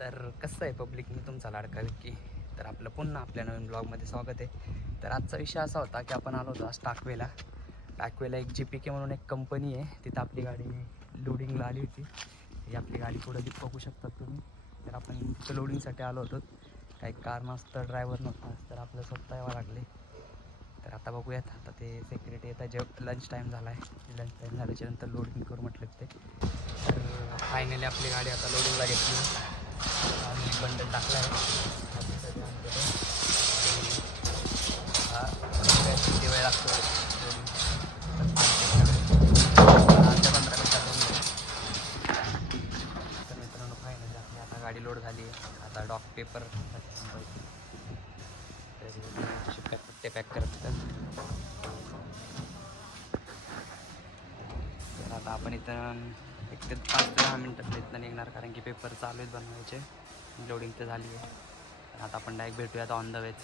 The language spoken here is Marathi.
तर कसं आहे पब्लिक, मी तुमचा लाडका विक्की. तर आपलं पुन्हा आपल्या नवीन ब्लॉगमध्ये स्वागत आहे. तर आजचा विषय असा होता की आपण आलो होतो आज टाकवेला एक GPK म्हणून एक कंपनी आहे, तिथं आपली गाडी लोडिंगला आली होती. ही आपली गाडी पुढं बघू शकतात तुम्ही. तर आपण तिथं लोडिंगसाठी आलो होतो. काही कारणास्तव ड्रायव्हर नव्हता, तर आपलं स्वतः यावं लागले. तर आता बघूयात, आता ते सेक्युरिटी येतात, लंच टाईम झाला आहे. लंच टाईम झाल्याच्या नंतर लोडिंग करू म्हटलं ते. तर फायनली आपली गाडी आता लोडिंगला घेतली. आम्ही बंडल टाकला आहे. किती वेळ लागतो लोडिंग? अर्ध्या 15 मिनटात होऊन जाईल. तर मित्रांनो, फायनली आपली आता गाडी लोड झाली आहे. आता डॉक पेपर पट्टे पॅक करतात. तर आता आपण इथं 1 ते 5 ते 10 मिनटात इथनं निघणार, कारण की पेपर चालू आहेत बनवायचे. लोडिंग तर झाली आहे. तर आता आपण डायरेक्ट भेटूयात ऑन द वेच.